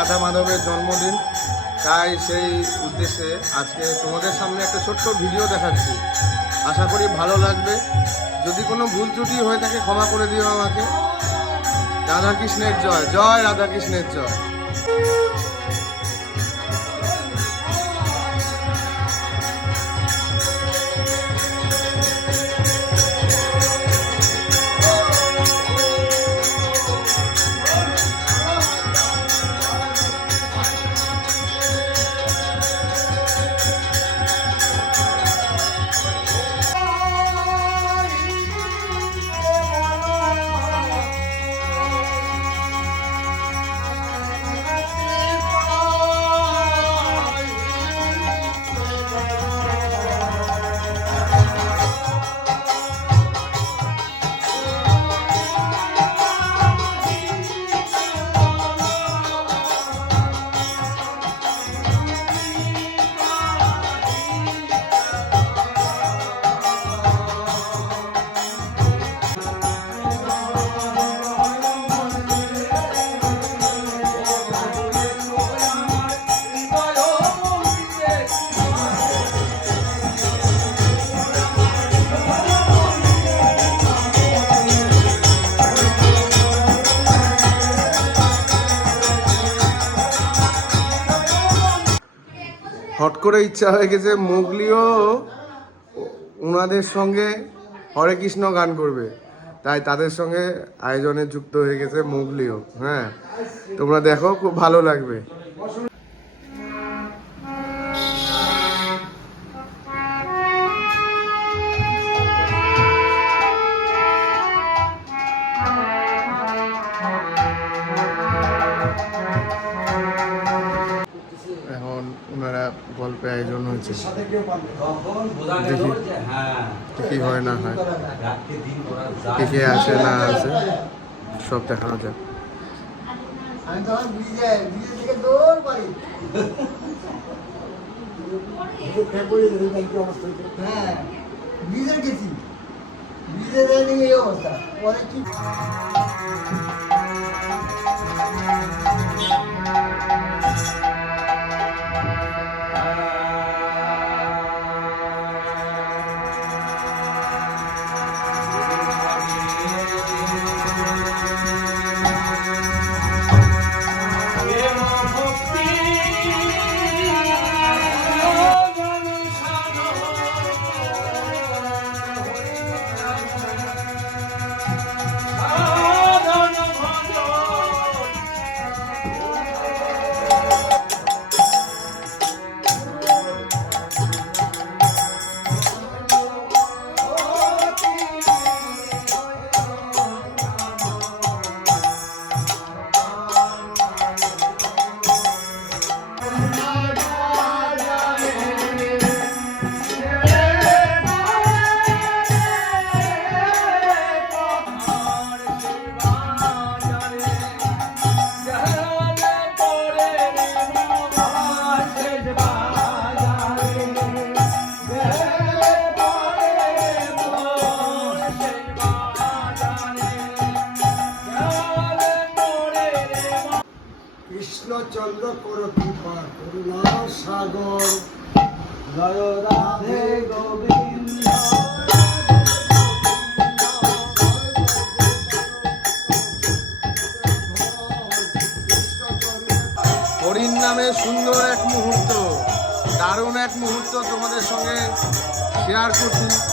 রাধা মাধবের জন্মদিন। তাই সেই উদ্দেশ্যে আজকে তোমাদের সামনে একটা ছোট্ট ভিডিও দেখাচ্ছি। আশা করি ভালো লাগবে। যদি কোনো ভুল ত্রুটি হয়ে থাকে ক্ষমা করে দিও আমাকে। রাধাকৃষ্ণের জয়। জয় রাধাকৃষ্ণের জয়। হট করে ইচ্ছা হয়ে গেছে, মোগলিও ওনাদের সঙ্গে হরে কৃষ্ণ গান করবে। তাই তাদের সঙ্গে আয়োজনে যুক্ত হয়ে গেছে মোগলিও হ্যাঁ। তোমরা দেখো, খুব ভালো লাগবে। গল্পে হয়েছে। দেখি। হ্যাঁ কি হয় না হয়। কে কে আছে না আছে সব দেখানো যাক। আমি তখন ব্রিজে ব্রিজে থেকে দৌড় পাই হ্যাঁ গেছি। অবস্থা। কৃষ্ণচন্দ্র করো কৃপা করুণা সাগর। জয় রাধে গোবিন্দ হরিণ নামে সুন্দর এক মুহূর্ত, দারুণ এক মুহূর্ত তোমাদের সঙ্গে শেয়ার করছি।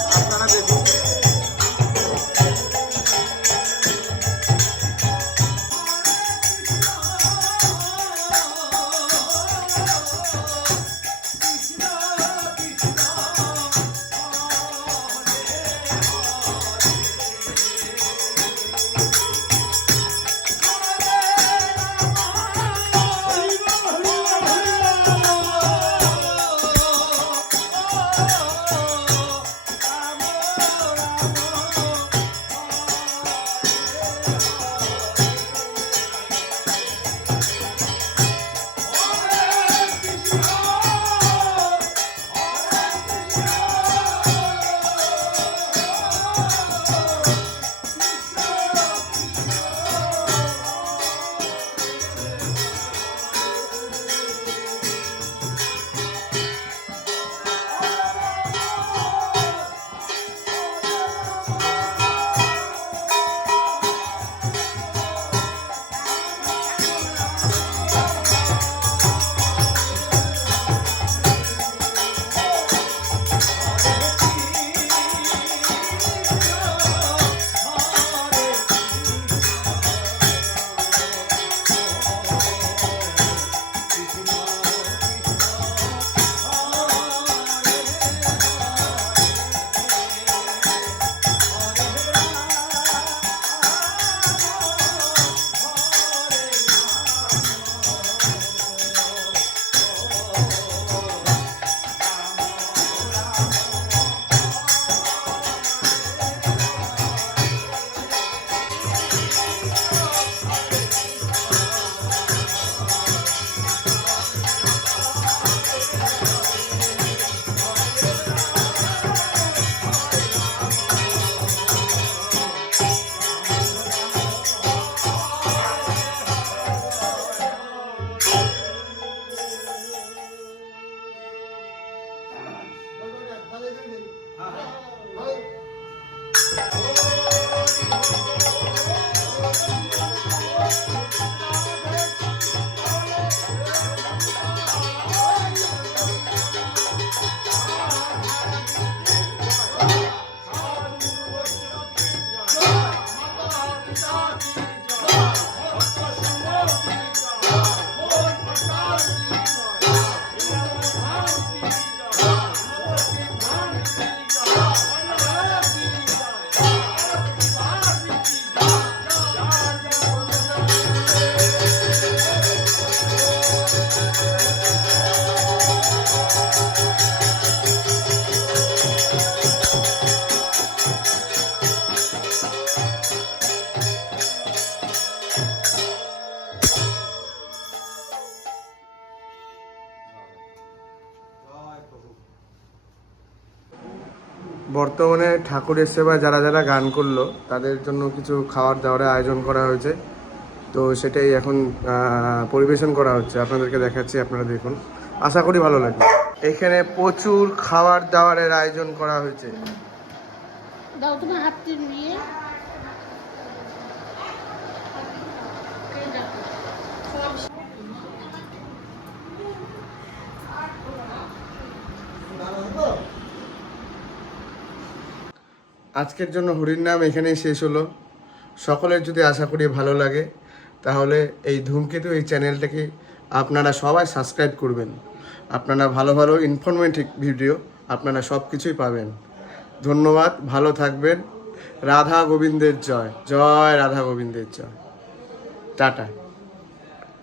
বর্তমানে ঠাকুরের সেবায় যারা যারা গান করল, তাদের জন্য কিছু খাওয়ার দাওয়ারের আয়োজন করা হয়েছে। তো সেটাই এখন পরিবেশন করা হচ্ছে। আপনাদেরকে দেখাচ্ছি, আপনারা দেখুন। আশা করি ভালো লাগবে। এখানে প্রচুর খাওয়ার দাওয়ারের আয়োজন করা হয়েছে। দাও নিয়ে। আজকের জন্য হরির নাম এখানেই শেষ হলো। সকলের যদি আশা করি ভালো লাগে, তাহলে এই ধূমকেতু এই চ্যানেলটাকে আপনারা সবাই সাবস্ক্রাইব করবেন। আপনারা ভালো ভালো ইনফরমেটিভ ভিডিও আপনারা সব কিছুই পাবেন। ধন্যবাদ, ভালো থাকবেন। রাধা গোবিন্দের জয়। জয় রাধা গোবিন্দের জয়। টাটা।